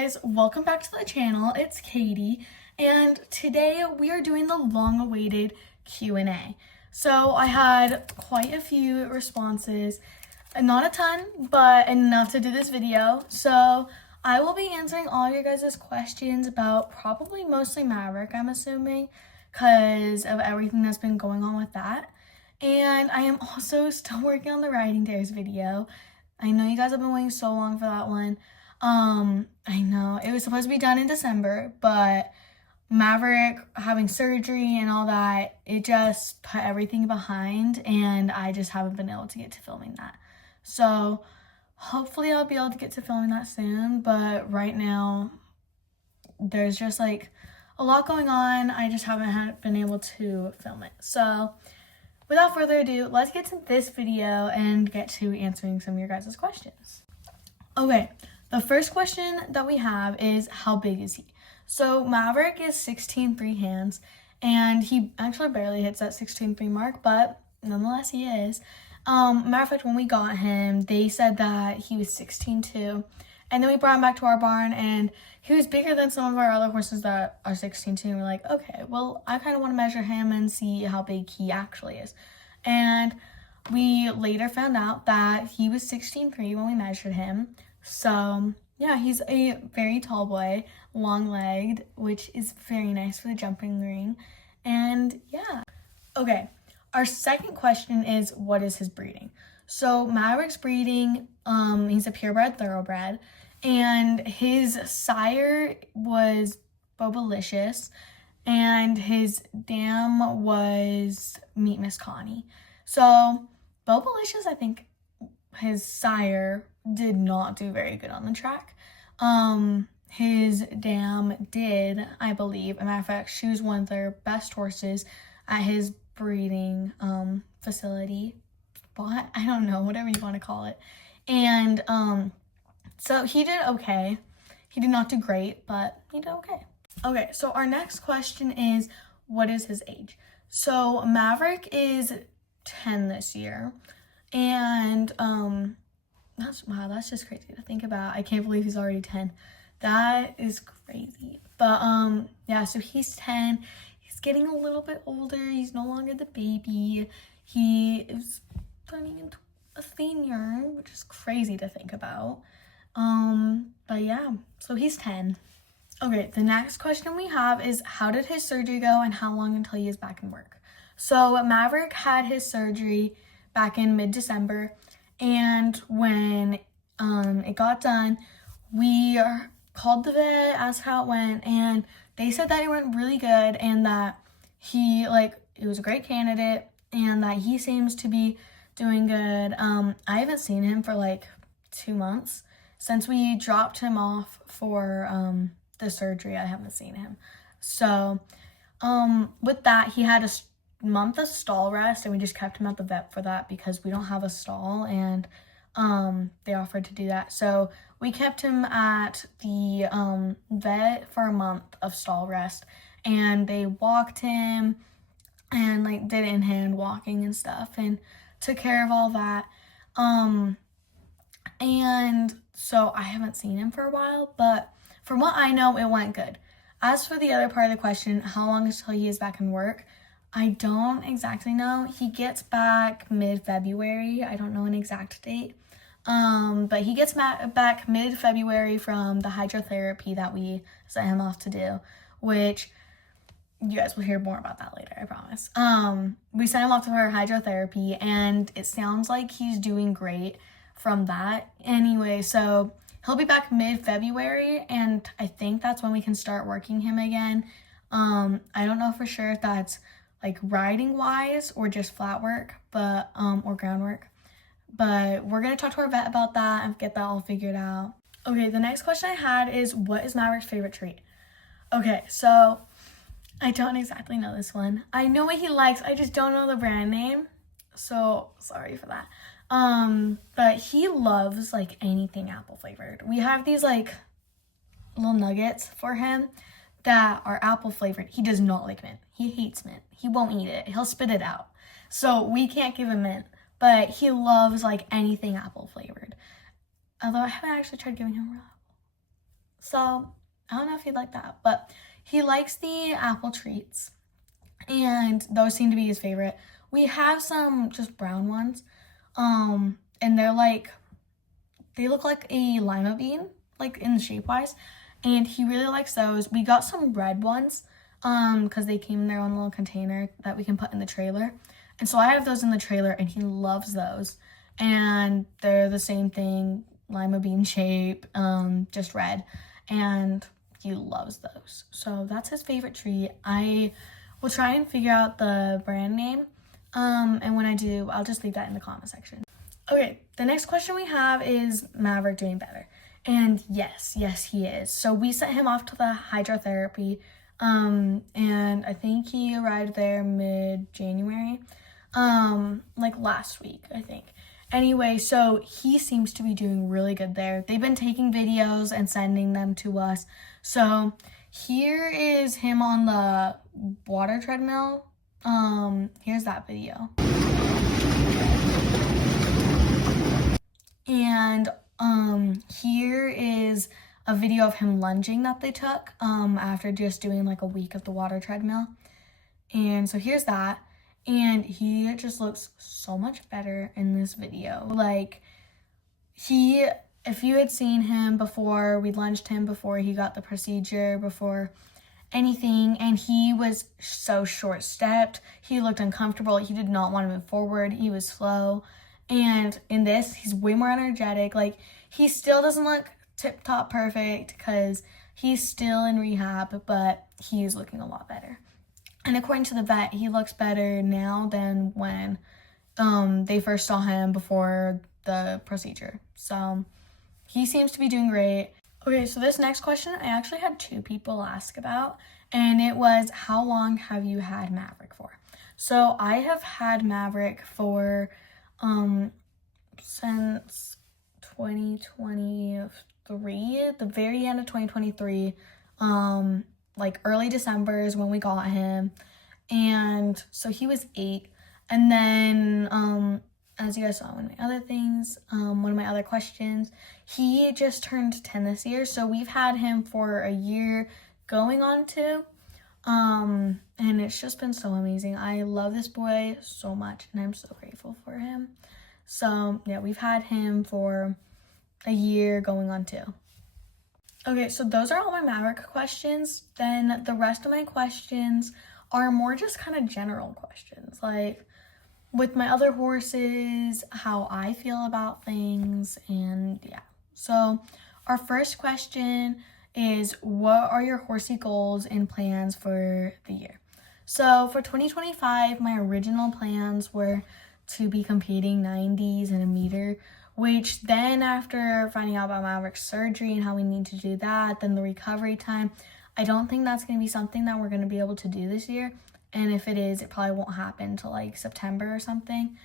guys, welcome back to the channel. It's Katie, and today we are doing the long-awaited Q&A. So I had quite a few responses, not a ton, but enough to do this video. So I will be answering all your guys' questions about probably mostly Maverick, I'm assuming, because of everything that's been going on with that. And I am also still working on the Riding Dares video. I know you guys have been waiting so long for that one. I know it was supposed to be done in December, but Maverick having surgery and all that, it just put everything behind, and I just haven't been able to get to filming that. So hopefully I'll be able to get to filming that soon, but right now there's just like a lot going on. I just haven't been able to film it. So without further ado, let's get to this video and get to answering some of your guys' questions. Okay. The first question that we have is, how big is he? So Maverick is 16'3" hands, and he actually barely hits that 16'3" mark, but nonetheless he is. Matter of fact, when we got him, they said that he was 16'2", and then we brought him back to our barn, and he was bigger than some of our other horses that are 16'2", and we're like, okay, well, I kind of want to measure him and see how big he actually is. And we later found out that he was 16'3" when we measured him. So yeah, he's a very tall boy, long-legged, which is very nice for the jumping ring. And yeah. Okay, our second question is, what is his breeding? So Maverick's breeding, he's a purebred thoroughbred, and his sire was Bobalicious, and his dam was Meet Miss Connie. So Bobalicious, I think his sire did not do very good on the track. His dam did, I believe. As a matter of fact, she was one of their best horses at his breeding facility. But I don't know, whatever you want to call it. And so he did okay. He did not do great, but he did okay. Okay, so our next question is, what is his age? So Maverick is 10 this year. And that's just crazy to think about. I can't believe he's already 10. That is crazy. But yeah, so he's 10. He's getting a little bit older. He's no longer the baby. He is turning into a senior, which is crazy to think about. But yeah, so he's 10. Okay, the next question we have is, how did his surgery go and how long until he is back in work? So Maverick had his surgery back in mid-December, and when it got done, we called the vet, asked how it went, and they said that it went really good, and that it was a great candidate, and that he seems to be doing good. I haven't seen him for like 2 months. Since we dropped him off for the surgery, I haven't seen him. So with that, he had a month of stall rest, and we just kept him at the vet for that because we don't have a stall, and they offered to do that. So we kept him at the vet for a month of stall rest, and they walked him and like did in-hand walking and stuff and took care of all that. And so I haven't seen him for a while, but from what I know, it went good. As for the other part of the question, how long until he is back in work? I don't exactly know. He gets back mid-February. I don't know an exact date. But he gets back mid-February from the hydrotherapy that we sent him off to do, which you guys will hear more about that later, I promise. We sent him off to our hydrotherapy, and it sounds like he's doing great from that. Anyway, so he'll be back mid-February, and I think that's when we can start working him again. I don't know for sure if that's like riding wise or just flat work, but or groundwork, but we're gonna talk to our vet about that and get that all figured out. Okay, the next question I had is, what is Maverick's favorite treat? Okay, so I don't exactly know this one. I know what he likes, I just don't know the brand name, so sorry for that. But he loves like anything apple flavored. We have these like little nuggets for him that are apple flavored. He does not like mint. He hates mint. He won't eat it. He'll spit it out. So we can't give him mint, but he loves like anything apple flavored. Although I haven't actually tried giving him real apple. So I don't know if he'd like that, but he likes the apple treats, and those seem to be his favorite. We have some just brown ones, and they look like a lima bean, like in the shape wise, and he really likes those. We got some red ones, because they came in their own little container that we can put in the trailer, and so I have those in the trailer, and he loves those, and they're the same thing, lima bean shape, just red, and he loves those. So that's his favorite treat. I will try and figure out the brand name, and when I do, I'll just leave that in the comment section. Okay, the next question we have is Maverick doing better? And yes, he is. So we sent him off to the hydrotherapy, and I think he arrived there mid-January, like last week, I think. Anyway, so he seems to be doing really good there. They've been taking videos and sending them to us. So here is him on the water treadmill. Here's that video. And here is a video of him lunging that they took after just doing like a week of the water treadmill. And so here's that. And he just looks so much better in this video. Like, if you had seen him before, we lunged him before he got the procedure, before anything, and he was so short-stepped. He looked uncomfortable. He did not want to move forward. He was slow. And in this, he's way more energetic. Like, he still doesn't look tip-top perfect because he's still in rehab, but he's looking a lot better. And according to the vet, he looks better now than when they first saw him before the procedure. So he seems to be doing great. Okay, so this next question I actually had 2 people ask about, and it was, how long have you had Maverick for? So I have had Maverick for since 2023, the very end of 2023, like early December is when we got him, and so he was 8, and then as you guys saw in my other things, one of my other questions, he just turned 10 this year, so we've had him for a year going on 2, and it's just been so amazing. I love this boy so much, and I'm so grateful for him. So yeah, we've had him for a year going on 2. Okay, so those are all my Maverick questions. Then the rest of my questions are more just kind of general questions, like with my other horses, how I feel about things, and yeah. So our first question is, what are your horsey goals and plans for the year? So for 2025, my original plans were to be competing 90s and a meter, which then after finding out about Maverick's surgery and how we need to do that, then the recovery time, I don't think that's going to be something that we're going to be able to do this year. And if it is, it probably won't happen till like September or something.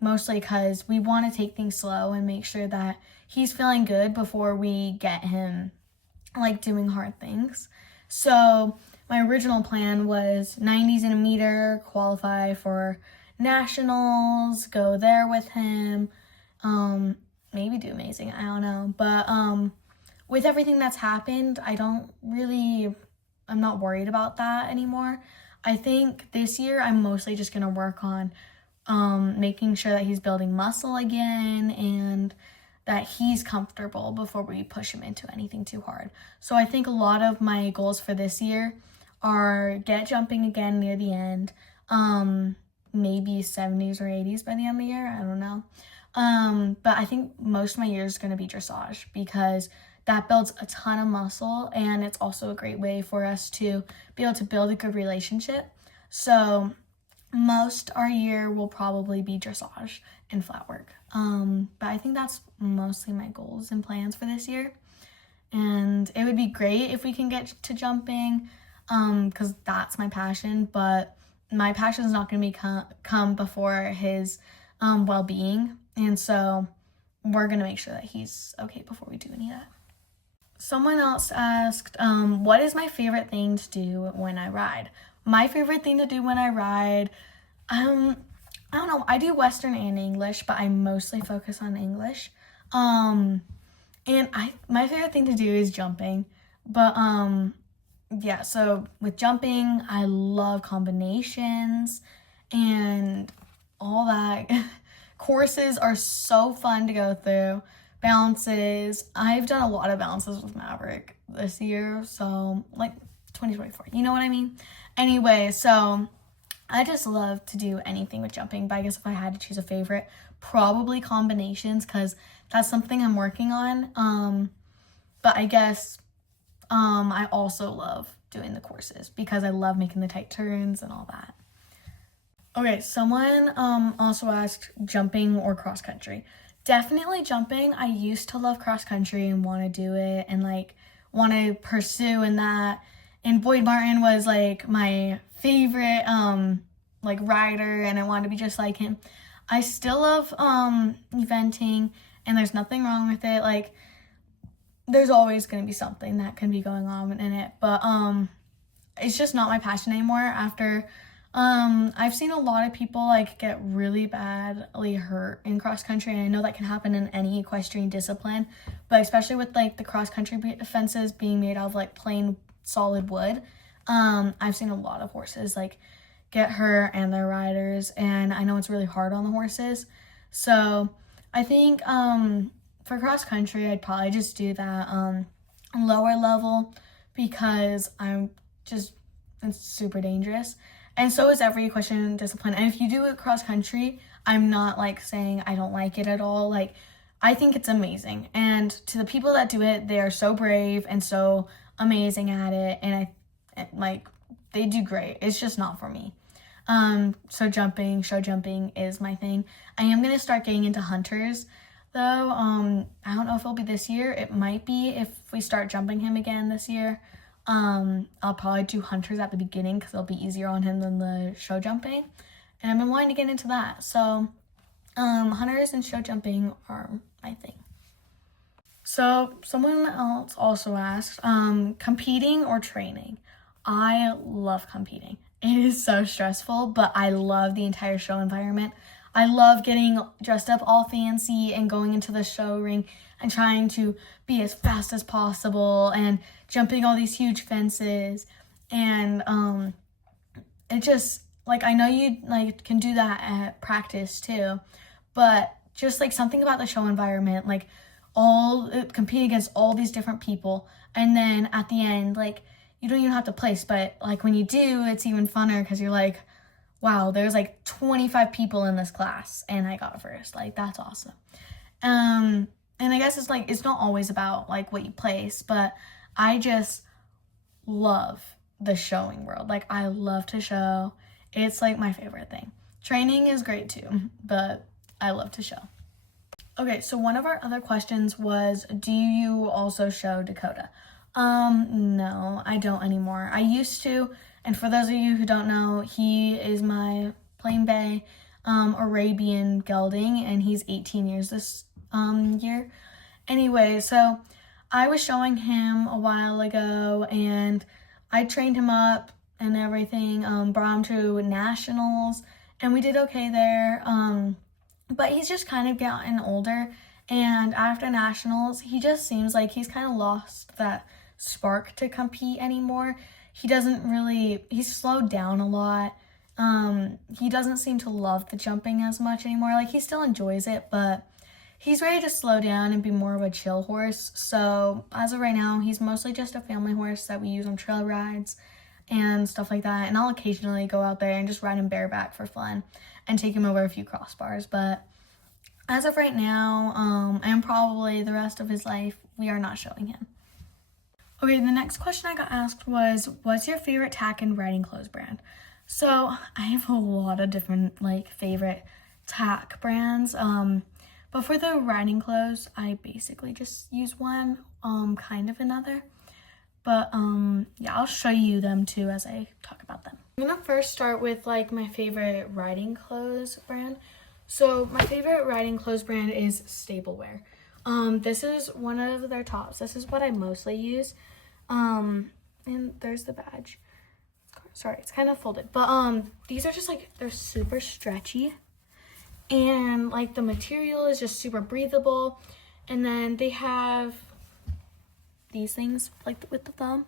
Mostly because we want to take things slow and make sure that he's feeling good before we get him like doing hard things. So my original plan was 90s in a meter, qualify for nationals, go there with him, maybe do amazing, I don't know. But with everything that's happened, I'm not worried about that anymore. I think this year I'm mostly just going to work on making sure that he's building muscle again and that he's comfortable before we push him into anything too hard. So I think a lot of my goals for this year are get jumping again near the end, maybe 70s or 80s by the end of the year, I don't know. But I think most of my year is going to be dressage because that builds a ton of muscle, and it's also a great way for us to be able to build a good relationship. So most our year will probably be dressage and flat work. But I think that's mostly my goals and plans for this year. And it would be great if we can get to jumping, because that's my passion. But my passion is not going to be come before his well-being. And so we're going to make sure that he's okay before we do any of that. Someone else asked, what is my favorite thing to do when I ride? My favorite thing to do when I ride, I don't know. I do Western and English, but I mostly focus on English. And my favorite thing to do is jumping. But yeah, so with jumping, I love combinations and all that. Courses are so fun to go through. Bounces. I've done a lot of bounces with Maverick this year, so like 2024. You know what I mean? Anyway, so I just love to do anything with jumping, but I guess if I had to choose a favorite, probably combinations, because that's something I'm working on. But I guess I also love doing the courses because I love making the tight turns and all that. Okay, someone also asked jumping or cross country. Definitely jumping. I used to love cross country and want to do it and like want to pursue in that. And Boyd Martin was like my favorite like rider, and I wanted to be just like him. I still love eventing, and there's nothing wrong with it. Like there's always going to be something that can be going on in it, but it's just not my passion anymore after I've seen a lot of people like get really badly hurt in cross country, and I know that can happen in any equestrian discipline, but especially with like the cross country fences being made out of like plain solid wood, I've seen a lot of horses like get hurt and their riders, and I know it's really hard on the horses. So I think for cross country, I'd probably just do that lower level because it's super dangerous. And so is every equestrian discipline. And if you do it cross country, I'm not like saying I don't like it at all. Like I think it's amazing. And to the people that do it, they are so brave and so amazing at it. And they do great. It's just not for me. So jumping, show jumping is my thing. I am going to start getting into hunters though. I don't know if it'll be this year. It might be if we start jumping him again this year. I'll probably do hunters at the beginning because it'll be easier on him than the show jumping. And I've been wanting to get into that. So, hunters and show jumping are my thing. So, someone else also asked, competing or training? I love competing. It is so stressful, but I love the entire show environment. I love getting dressed up all fancy and going into the show ring and trying to be as fast as possible and jumping all these huge fences. And it just, like, I know you like can do that at practice too, but just like something about the show environment, like competing against all these different people, and then at the end, like, you don't even have to place, but like when you do, it's even funner because you're like, wow, there's like 25 people in this class and I got first. Like, that's awesome. And I guess it's like, it's not always about like what you place, but I just love the showing world. Like, I love to show. It's like my favorite thing. Training is great too, but I love to show. Okay, so one of our other questions was, do you also show Dakota? No, I don't anymore. I used to, and for those of you who don't know, he is my Plain Bay Arabian gelding, and he's 18 years this year. Anyway, so I was showing him a while ago, and I trained him up and everything, brought him to nationals, and we did okay there, but he's just kind of gotten older, and after nationals, he just seems like he's kind of lost that spark to compete anymore. He's slowed down a lot. He doesn't seem to love the jumping as much anymore. Like, he still enjoys it, but he's ready to slow down and be more of a chill horse. So as of right now, he's mostly just a family horse that we use on trail rides and stuff like that. And I'll occasionally go out there and just ride him bareback for fun and take him over a few crossbars. But as of right now, and probably the rest of his life, we are not showing him. Okay, the next question I got asked was, what's your favorite tack and riding clothes brand? So I have a lot of different like favorite tack brands. But for the riding clothes, I basically just use one, kind of another. But yeah, I'll show you them too as I talk about them. I'm gonna first start with like my favorite riding clothes brand. So my favorite riding clothes brand is Stableware. This is one of their tops. This is what I mostly use. And there's the badge. Sorry, it's kind of folded. But these are just like, they're super stretchy. And like the material is just super breathable. And then they have these things like with the thumb.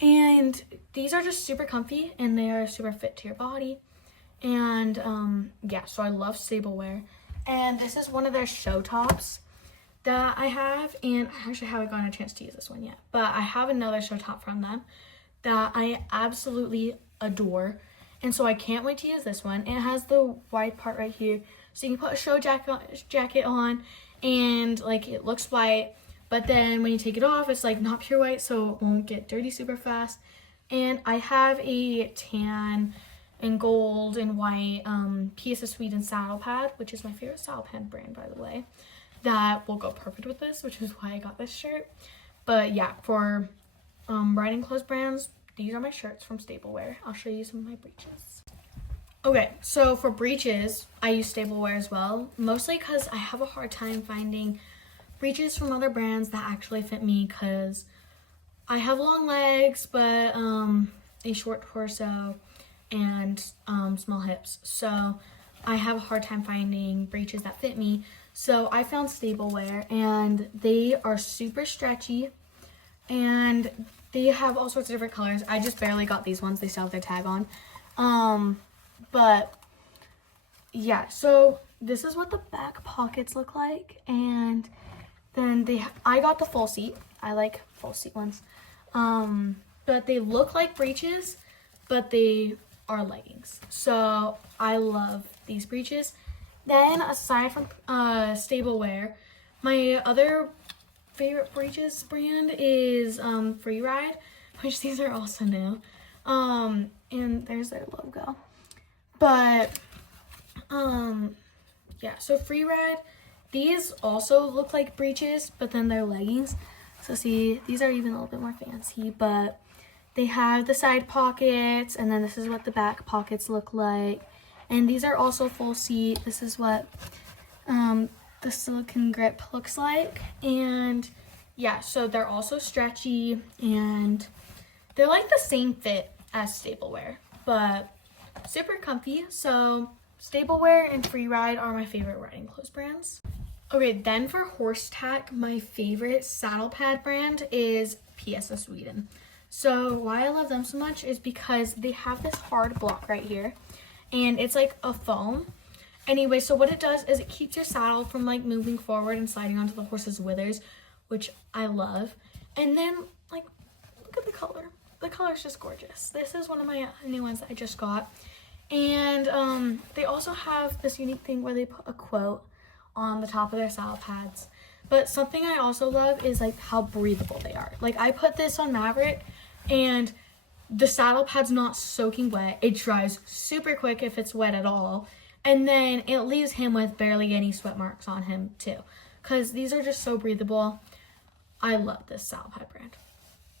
And these are just super comfy and they are super fit to your body. And yeah, so I love Stableware. And this is one of their show tops that I have, and I actually haven't gotten a chance to use this one yet, but I have another show top from them that I absolutely adore, and so I can't wait to use this one. And it has the white part right here, so you can put a show jacket on, and like it looks white, but then when you take it off, it's like not pure white, so it won't get dirty super fast. And I have a tan and gold and white P.S. Sweden saddle pad, which is my favorite saddle pad brand, by the way, that will go perfect with this, which is why I got this shirt. But yeah, for riding clothes brands, these are my shirts from Stableware. I'll show you some of my breeches. Okay, so for breeches, I use Stableware as well, mostly because I have a hard time finding breeches from other brands that actually fit me, because I have long legs, but a short torso and small hips, so I have a hard time finding breeches that fit me. So I found Stableware, and they are super stretchy, and they have all sorts of different colors. I just barely got these ones. They still have their tag on. But yeah, so this is what the back pockets look like, and then I got the full seat. I like full seat ones. But they look like breeches, but they are leggings. So I love these breeches. Then aside from Stableware, my other favorite breeches brand is Freeride, which these are also new. And there's their logo. But yeah, so Freeride, these also look like breeches, but then they're leggings. So see, these are even a little bit more fancy, but they have the side pockets, and then this is what the back pockets look like. And these are also full seat. This is what the silicone grip looks like. And yeah, so they're also stretchy, and they're like the same fit as Stableware, but super comfy. So Stableware and Freeride are my favorite riding clothes brands. Okay, then for horse tack, my favorite saddle pad brand is P.S. Sweden. So why I love them so much is because they have this hard block right here, and it's like a foam. Anyway, so what it does is it keeps your saddle from like moving forward and sliding onto the horse's withers, which I love. And then like, look at the color. The color is just gorgeous. This is one of my new ones that I just got. And they also have this unique thing where they put a quote on the top of their saddle pads. But something I also love is like how breathable they are. Like I put this on Maverick, and the saddle pad's not soaking wet. It dries super quick if it's wet at all. And then it leaves him with barely any sweat marks on him too, because these are just so breathable. I love this saddle pad brand.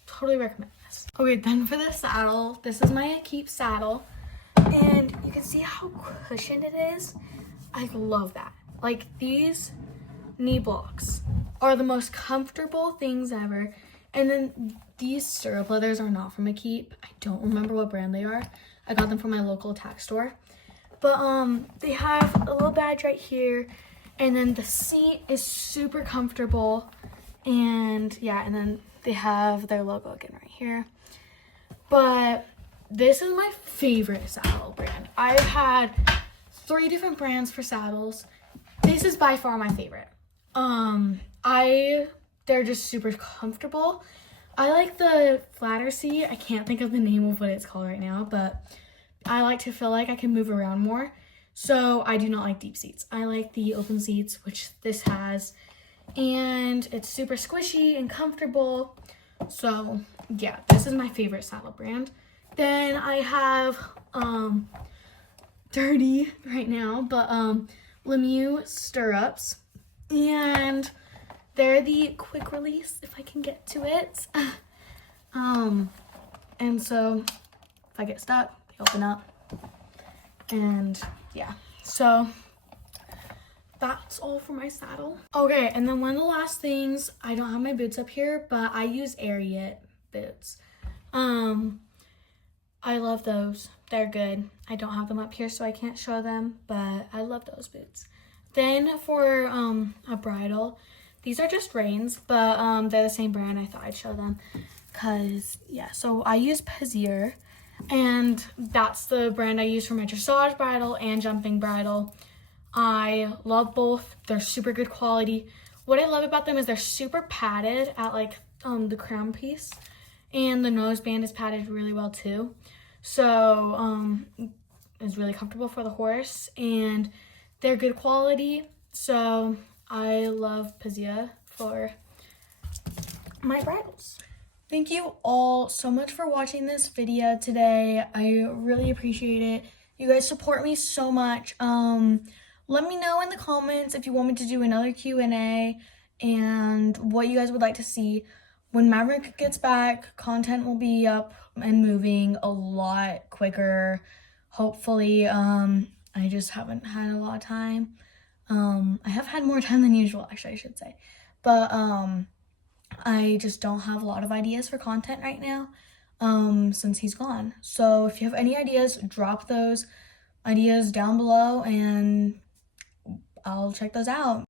Totally recommend this. Okay, then for the saddle, this is my Keep saddle, and you can see how cushioned it is. I love that. Like, these knee blocks are the most comfortable things ever. And then these stirrup leathers are not from a Keep. I don't remember what brand they are. I got them from my local tack store. But they have a little badge right here, and then the seat is super comfortable. And yeah, and then they have their logo again right here. But this is my favorite saddle brand. I've had 3 different brands for saddles. This is by far my favorite. They're just super comfortable. I like the flatter seat. I can't think of the name of what it's called right now, but I like to feel like I can move around more. So I do not like deep seats. I like the open seats, which this has, and it's super squishy and comfortable. So yeah, this is my favorite saddle brand. Then I have dirty right now, but Lemieux stirrups, and they're the quick release, if I can get to it. And so if I get stuck, they open up, and yeah, so that's all for my saddle. Okay, and then one of the last things, I don't have my boots up here, but I use Ariat boots. I love those. They're good. I don't have them up here, so I can't show them, but I love those boots. Then for a bridle, These are just Reigns, but they're the same brand. I thought I'd show them because, yeah. So I use Pazier, and that's the brand I use for my dressage bridle and jumping bridle. I love both. They're super good quality. What I love about them is they're super padded at like the crown piece, and the noseband is padded really well too. So it's really comfortable for the horse, and they're good quality. So I love Pazier for my bridles. Thank you all so much for watching this video today. I really appreciate it. You guys support me so much. Let me know in the comments if you want me to do another Q&A and what you guys would like to see. When Maverick gets back, content will be up and moving a lot quicker. Hopefully, I just haven't had a lot of time. I have had more time than usual, actually, I should say. But I just don't have a lot of ideas for content right now since he's gone. So if you have any ideas, drop those ideas down below and I'll check those out.